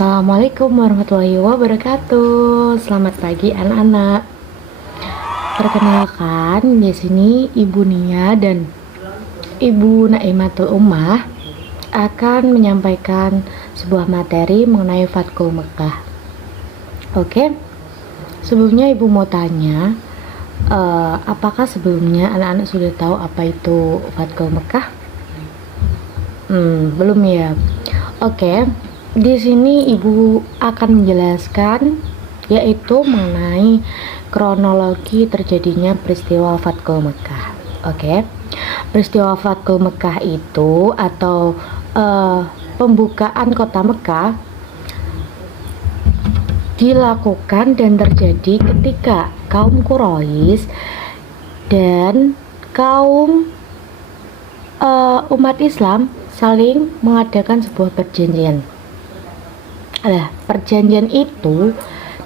Assalamualaikum warahmatullahi wabarakatuh. Selamat pagi anak-anak. Perkenalkan, di sini Ibu Nia dan Ibu Naimatul Ummah akan menyampaikan sebuah materi mengenai Fathul Mekkah. Oke. Sebelumnya Ibu mau tanya, apakah sebelumnya anak-anak sudah tahu apa itu Fathul Mekkah? Belum ya. Oke. Di sini Ibu akan menjelaskan yaitu mengenai kronologi terjadinya peristiwa Fathul Mekkah. Oke. Peristiwa Fathul Mekkah itu atau pembukaan kota Mekkah dilakukan dan terjadi ketika kaum Quraisy dan kaum umat Islam saling mengadakan sebuah perjanjian. Perjanjian itu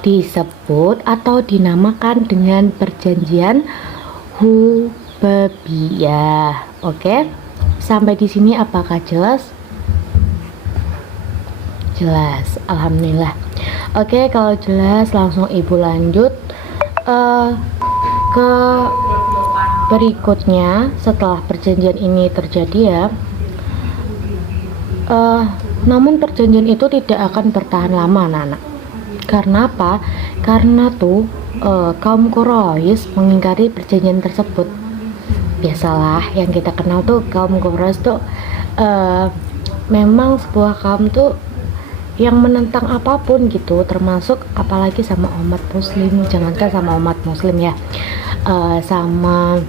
disebut atau dinamakan dengan perjanjian Hudaybiyah. Oke, sampai di sini apakah jelas? Jelas, alhamdulillah. Oke, kalau jelas langsung Ibu lanjut ke berikutnya. Setelah perjanjian ini terjadi ya, namun perjanjian itu tidak akan bertahan lama anak-anak. Karena apa? Karena kaum Quraisy mengingkari perjanjian tersebut. Biasalah yang kita kenal kaum Quraisy memang sebuah kaum yang menentang apapun gitu, termasuk apalagi sama umat muslim. Jangankan sama umat muslim ya, sama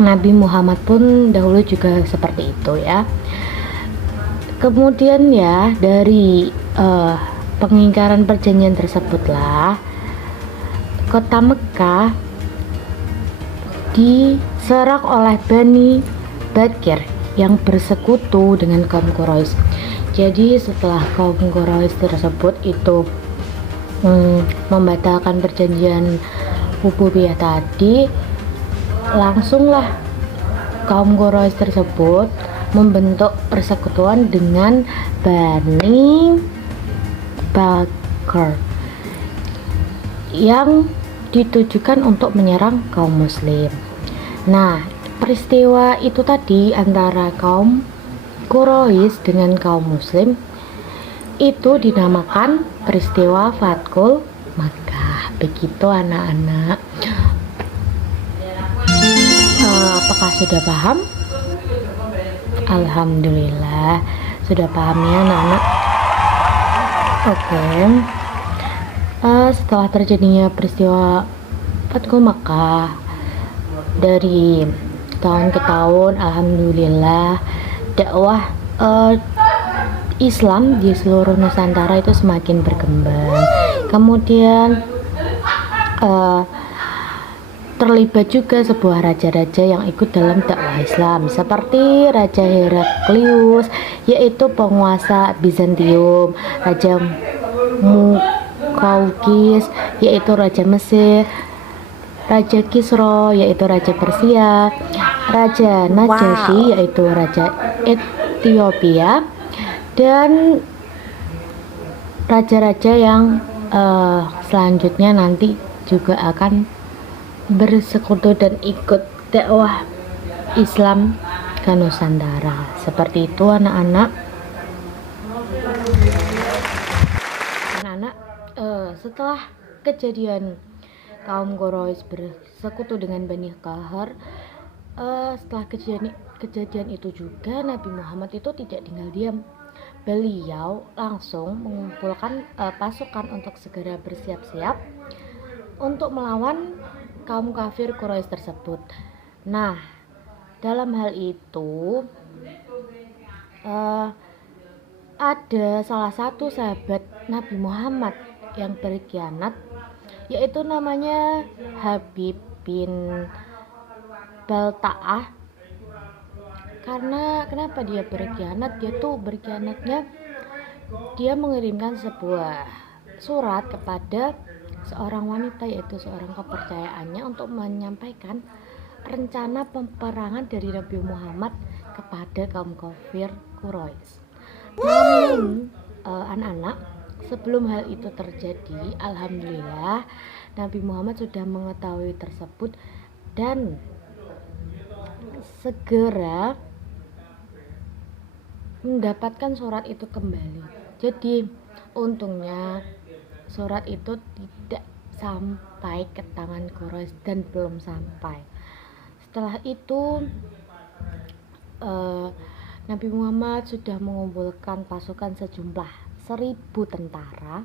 Nabi Muhammad pun dahulu juga seperti itu ya. Kemudian ya, dari pengingkaran perjanjian tersebutlah kota Mekkah diserang oleh Bani Bakr yang bersekutu dengan kaum Quraisy. Jadi setelah kaum Quraisy tersebut itu membatalkan perjanjian Hudaybiyah tadi, langsunglah kaum Quraisy tersebut membentuk persekutuan dengan Bani Bakr yang ditujukan untuk menyerang kaum muslim. Nah, peristiwa itu tadi antara kaum Quraisy dengan kaum muslim itu dinamakan peristiwa Fathul Mekkah. Begitu anak-anak. Apakah sudah paham? Alhamdulillah sudah paham ya anak-anak. Oke. Setelah terjadinya peristiwa Fathul Mekkah, dari tahun ke tahun alhamdulillah dakwah Islam di seluruh Nusantara itu semakin berkembang. Kemudian terlibat juga sebuah raja-raja yang ikut dalam dakwah Islam, seperti Raja Heraklius, yaitu penguasa Bizantium, Raja Mukaukis, yaitu Raja Mesir, Raja Kisra, yaitu Raja Persia, Raja Najasyi, yaitu Raja Ethiopia, dan raja-raja yang selanjutnya nanti juga akan bersekutu dan ikut dakwah Islam ke Nusantara. Seperti itu anak-anak. Setelah kejadian kaum Quraisy bersekutu dengan Bani Bakr, setelah kejadian itu juga Nabi Muhammad itu tidak tinggal diam. Beliau langsung mengumpulkan pasukan untuk segera bersiap-siap untuk melawan kaum kafir Quraisy tersebut. Nah, dalam hal itu ada salah satu sahabat Nabi Muhammad yang berkhianat, yaitu namanya Habib bin Balta'ah. Karena kenapa dia berkhianat? Berkhianatnya dia mengirimkan sebuah surat kepada seorang wanita, yaitu seorang kepercayaannya, untuk menyampaikan rencana peperangan dari Nabi Muhammad kepada kaum kafir Quraisy. Namun anak-anak, Sebelum hal itu terjadi, alhamdulillah Nabi Muhammad sudah mengetahui tersebut dan segera mendapatkan surat itu kembali. Jadi untungnya surat itu tidak sampai ke tangan Quraisy dan belum sampai. Setelah itu Nabi Muhammad sudah mengumpulkan pasukan sejumlah 1.000 tentara,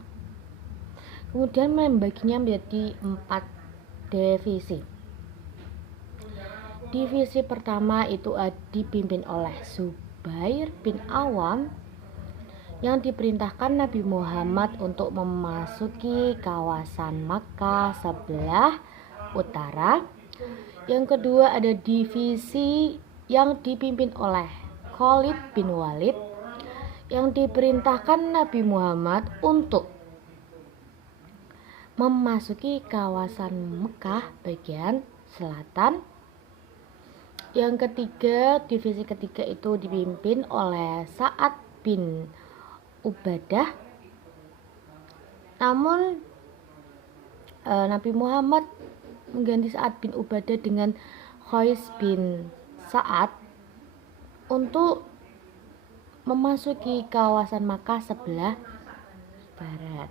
kemudian membaginya menjadi 4 divisi. Divisi pertama itu dipimpin oleh Zubair bin Awam yang diperintahkan Nabi Muhammad untuk memasuki kawasan Makkah sebelah utara. Yang kedua ada divisi yang dipimpin oleh Khalid bin Walid yang diperintahkan Nabi Muhammad untuk memasuki kawasan Mekah bagian selatan. Yang ketiga, divisi ketiga itu dipimpin oleh Sa'ad bin Ubadah. Namun Nabi Muhammad mengganti Sa'ad bin Ubadah dengan Qais bin Sa'ad untuk memasuki kawasan Makkah sebelah barat.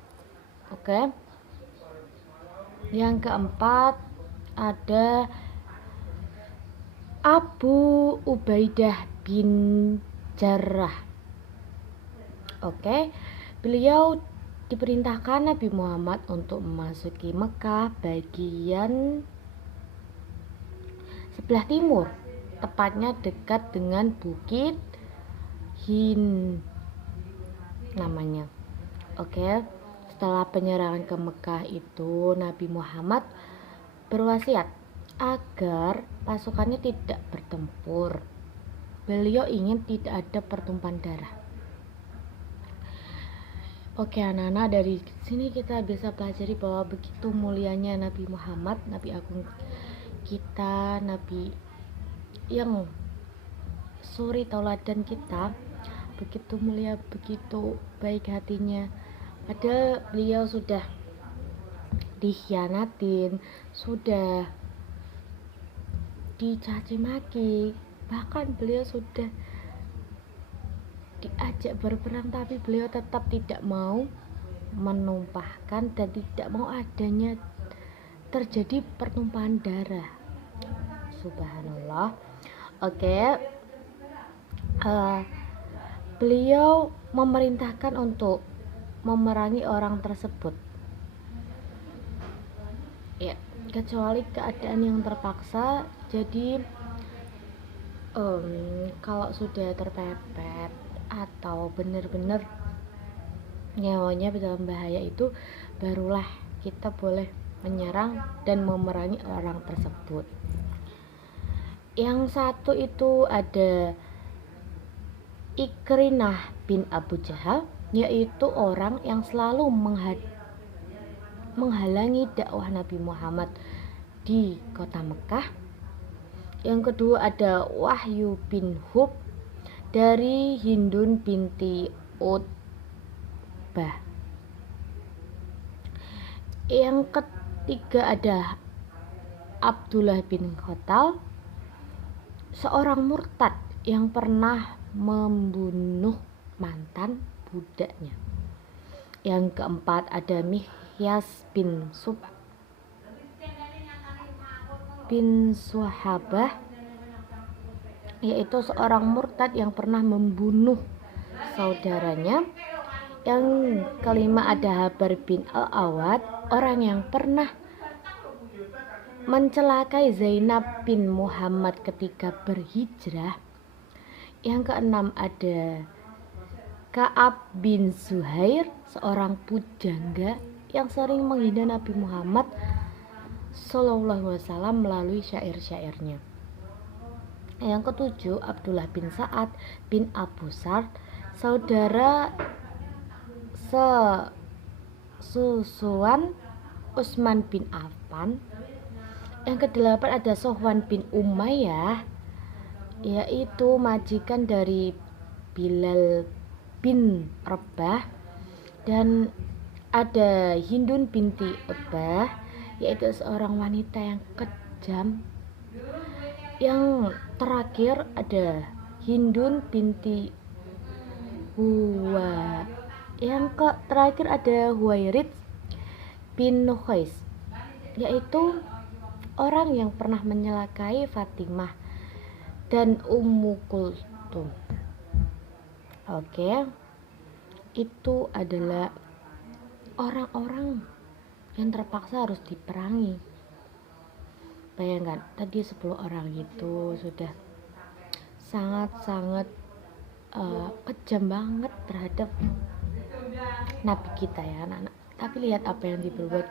Oke. Yang keempat ada Abu Ubaidah bin Jarrah. Oke. Beliau diperintahkan Nabi Muhammad untuk memasuki Mekah bagian sebelah timur, tepatnya dekat dengan Bukit Hin namanya. Oke. Setelah penyerangan ke Mekah itu, Nabi Muhammad berwasiat agar pasukannya tidak bertempur. Beliau ingin tidak ada pertumpahan darah. Oke anak-anak, dari sini kita bisa pelajari bahwa begitu mulianya Nabi Muhammad, Nabi agung kita, Nabi yang suri tauladan kita, begitu mulia, begitu baik hatinya. Padahal beliau sudah dikhianatin, sudah dicaci maki, bahkan beliau sudah diajak berperang, tapi beliau tetap tidak mau menumpahkan dan tidak mau adanya terjadi pertumpahan darah. Subhanallah. Oke. Beliau memerintahkan untuk memerangi orang tersebut, ya, kecuali keadaan yang terpaksa. Jadi kalau sudah terpepet atau benar-benar nyawanya dalam bahaya, itu barulah kita boleh menyerang dan memerangi orang tersebut. Yang satu itu ada Ikrinah bin Abu Jahal, yaitu orang yang selalu menghalangi dakwah Nabi Muhammad di kota Mekah. Yang kedua ada Wahyu bin Hub dari Hindun binti Utbah. Yang ketiga ada Abdullah bin Khattal, seorang murtad yang pernah membunuh mantan budaknya. Yang keempat ada Mihyas bin Suhabah, yaitu seorang murtad yang pernah membunuh saudaranya. Yang kelima ada Habar bin Al-Awad, orang yang pernah mencelakai Zainab bin Muhammad ketika berhijrah. Yang keenam ada Ka'ab bin Zuhair, seorang pujangga yang sering menghina Nabi Muhammad Sallallahu Alaihi Wasallam melalui syair-syairnya. Yang ketujuh Abdullah bin Sa'ad bin Abu Sard, saudara sesusuan Utsman bin Affan. Yang kedelapan ada Sofwan bin Umayyah, yaitu majikan dari Bilal bin Rabah. Dan ada Hindun binti Utbah, yaitu seorang wanita yang kejam. Yang terakhir ada Hindun binti Huwa. Terakhir ada Huwairits bin Nukhais, yaitu orang yang pernah menyelakai Fatimah dan Ummu Kulthum. Oke, itu adalah orang-orang yang terpaksa harus diperangi. Bayangkan, tadi 10 orang itu sudah sangat-sangat kejam banget terhadap Nabi kita ya anak-anak. Tapi lihat apa yang diperbuat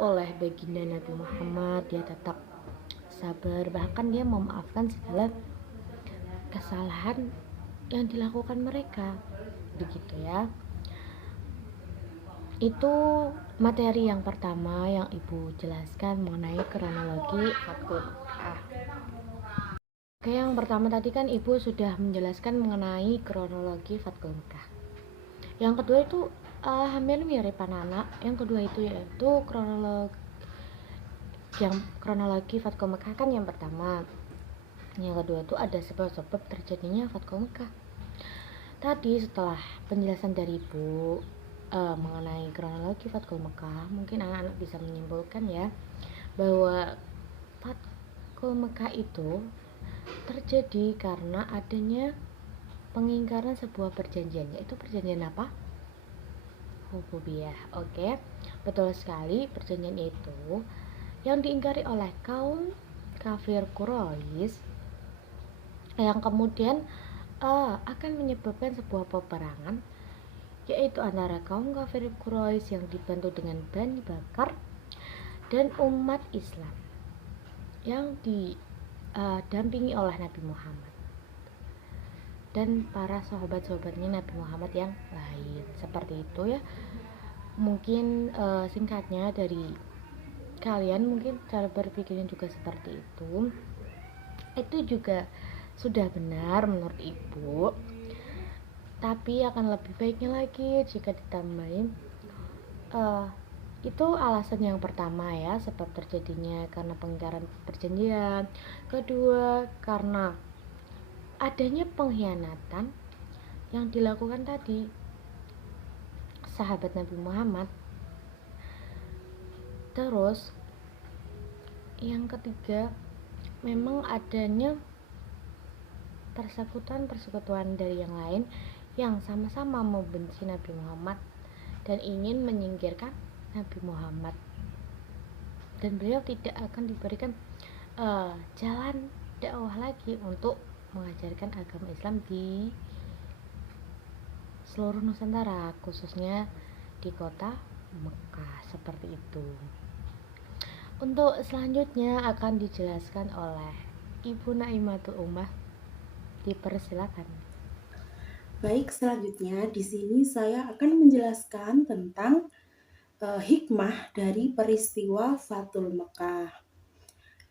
oleh baginda Nabi Muhammad. Dia tetap sabar, bahkan dia memaafkan segala kesalahan yang dilakukan mereka, begitu ya. Itu materi yang pertama yang ibu jelaskan mengenai kronologi Fathul Makkah. Oke, yang pertama tadi kan ibu sudah menjelaskan mengenai kronologi Fathul Makkah. Yang kedua itu hampir mirip anak-anak. Yang kedua itu yaitu kronologi Fathul Makkah kan yang pertama. Yang kedua itu ada sebab-sebab terjadinya Fathul Makkah. Tadi setelah penjelasan dari ibu mengenai kronologi Fathul Makkah, mungkin anak-anak bisa menyimpulkan ya bahwa Fathul Makkah itu terjadi karena adanya pengingkaran sebuah perjanjian, yaitu perjanjian apa? Hudzaibiyah. Oke, betul sekali, perjanjian itu yang diingkari oleh kaum kafir Quraisy yang kemudian akan menyebabkan sebuah peperangan, yaitu antara kaum kafir Quraisy yang dibantu dengan Bani Bakar dan umat Islam yang didampingi oleh Nabi Muhammad dan para sahabat-sahabatnya Nabi Muhammad yang lain. Seperti itu ya. Mungkin singkatnya dari kalian mungkin cara berpikirnya juga seperti itu. Itu juga sudah benar menurut ibu, tapi akan lebih baiknya lagi jika ditambahin itu alasan yang pertama ya, sebab terjadinya karena pengingkaran perjanjian. Kedua, karena adanya pengkhianatan yang dilakukan tadi sahabat Nabi Muhammad. Terus yang ketiga, memang adanya persekutuan dari yang lain yang sama-sama membenci Nabi Muhammad dan ingin menyingkirkan Nabi Muhammad, dan beliau tidak akan diberikan jalan dakwah lagi untuk mengajarkan agama Islam di seluruh Nusantara, khususnya di kota Mekah. Seperti itu. Untuk selanjutnya akan dijelaskan oleh Ibu Naimatul Ummah. Dipersilakan. Baik, selanjutnya di sini saya akan menjelaskan tentang hikmah dari peristiwa Fathul Makkah.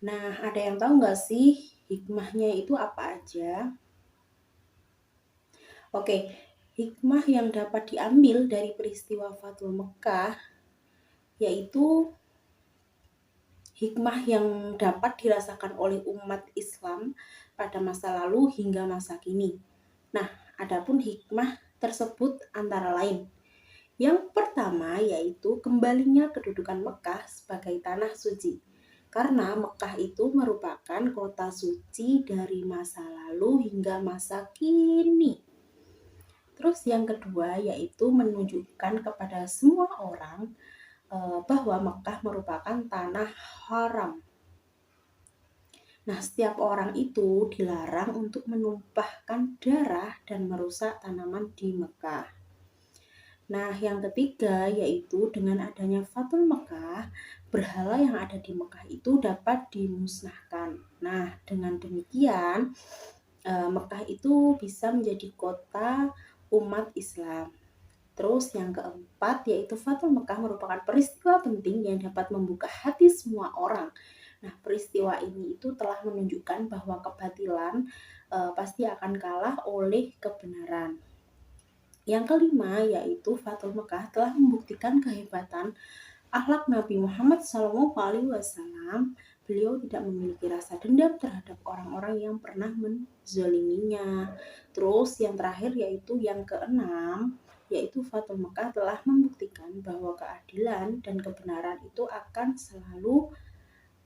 Nah, ada yang tahu nggak sih hikmahnya itu apa aja? Oke, hikmah yang dapat diambil dari peristiwa Fathul Makkah yaitu hikmah yang dapat dirasakan oleh umat Islam pada masa lalu hingga masa kini. Nah, adapun hikmah tersebut antara lain. Yang pertama yaitu kembalinya kedudukan Mekah sebagai tanah suci. Karena Mekah itu merupakan kota suci dari masa lalu hingga masa kini. Terus yang kedua yaitu menunjukkan kepada semua orang bahwa Mekah merupakan tanah haram. Nah, setiap orang itu dilarang untuk menumpahkan darah dan merusak tanaman di Mekah. Nah, yang ketiga yaitu dengan adanya Fathul Makkah, berhala yang ada di Mekah itu dapat dimusnahkan. Nah, dengan demikian Mekah itu bisa menjadi kota umat Islam. Terus yang keempat yaitu Fathul Makkah merupakan peristiwa penting yang dapat membuka hati semua orang. Nah, peristiwa ini itu telah menunjukkan bahwa kebatilan pasti akan kalah oleh kebenaran. Yang kelima yaitu Fathul Mekah telah membuktikan kehebatan akhlak Nabi Muhammad SAW. Beliau tidak memiliki rasa dendam terhadap orang-orang yang pernah menzoliminya. Terus yang terakhir yaitu yang keenam, yaitu Fathul Mekah telah membuktikan bahwa keadilan dan kebenaran itu akan selalu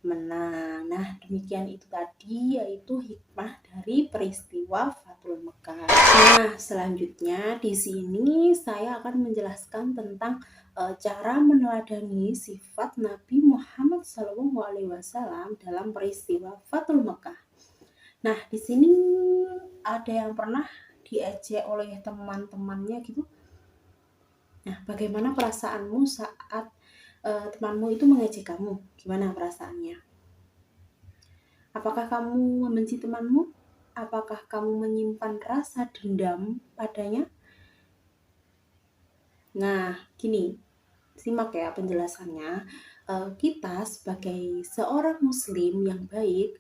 menang. Nah, demikian itu tadi yaitu hikmah dari peristiwa Fathul Mekah. Nah, selanjutnya di sini saya akan menjelaskan tentang cara meneladani sifat Nabi Muhammad SAW dalam peristiwa Fathul Mekah. Nah, di sini ada yang pernah diejek oleh teman-temannya gitu. Nah, bagaimana perasaanmu saat temanmu itu mengejek kamu? Gimana perasaannya? Apakah kamu membenci temanmu? Apakah kamu menyimpan rasa dendam padanya? Nah, gini, simak ya penjelasannya. Kita sebagai seorang muslim yang baik,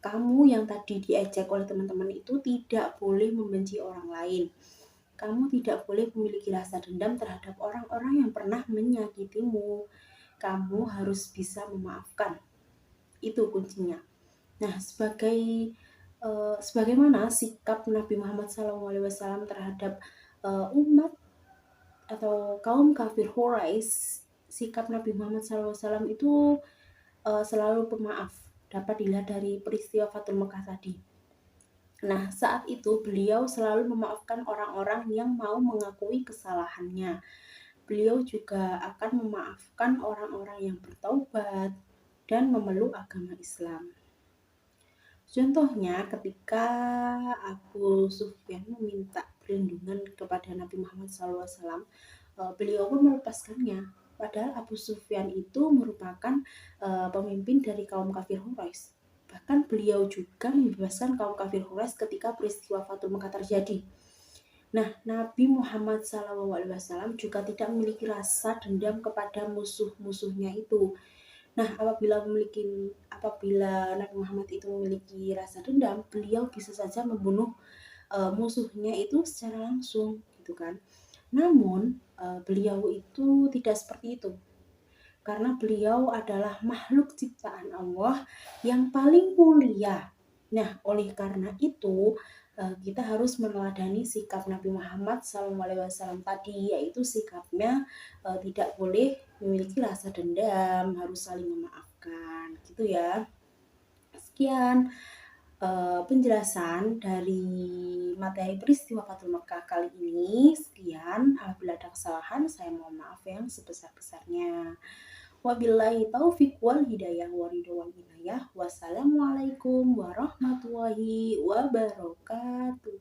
kamu yang tadi diejek oleh teman-teman itu tidak boleh membenci orang lain. Kamu tidak boleh memiliki rasa dendam terhadap orang-orang yang pernah menyakitimu. Kamu harus bisa memaafkan. Itu kuncinya. Nah, sebagaimana sikap Nabi Muhammad SAW terhadap umat atau kaum kafir Quraisy, sikap Nabi Muhammad SAW itu selalu pemaaf. Dapat dilihat dari peristiwa Fathul Mekah tadi. Nah, saat itu beliau selalu memaafkan orang-orang yang mau mengakui kesalahannya. Beliau juga akan memaafkan orang-orang yang bertaubat dan memeluk agama Islam. Contohnya ketika Abu Sufyan meminta perlindungan kepada Nabi Muhammad SAW, beliau pun melepaskannya. Padahal Abu Sufyan itu merupakan pemimpin dari kaum kafir Quraisy. Bahkan beliau juga membebaskan kaum kafir Quraisy ketika peristiwa Fathul Mekah terjadi. Nah, Nabi Muhammad SAW juga tidak memiliki rasa dendam kepada musuh-musuhnya itu. Nah, apabila Nabi Muhammad itu memiliki rasa dendam, beliau bisa saja membunuh musuhnya itu secara langsung, gitu kan. Namun, beliau itu tidak seperti itu. Karena beliau adalah makhluk ciptaan Allah yang paling mulia. Nah, oleh karena itu, kita harus meneladani sikap Nabi Muhammad SAW tadi, yaitu sikapnya tidak boleh memiliki rasa dendam, harus saling memaafkan, gitu ya. Sekian penjelasan dari materi peristiwa Fathul Mekah kali ini. Sekian, apabila ada kesalahan, saya mohon maaf yang sebesar-besarnya. Wabillahi taufiq wal hidayah wa ridho wal inayah. Wassalamualaikum warahmatullahi wabarakatuh.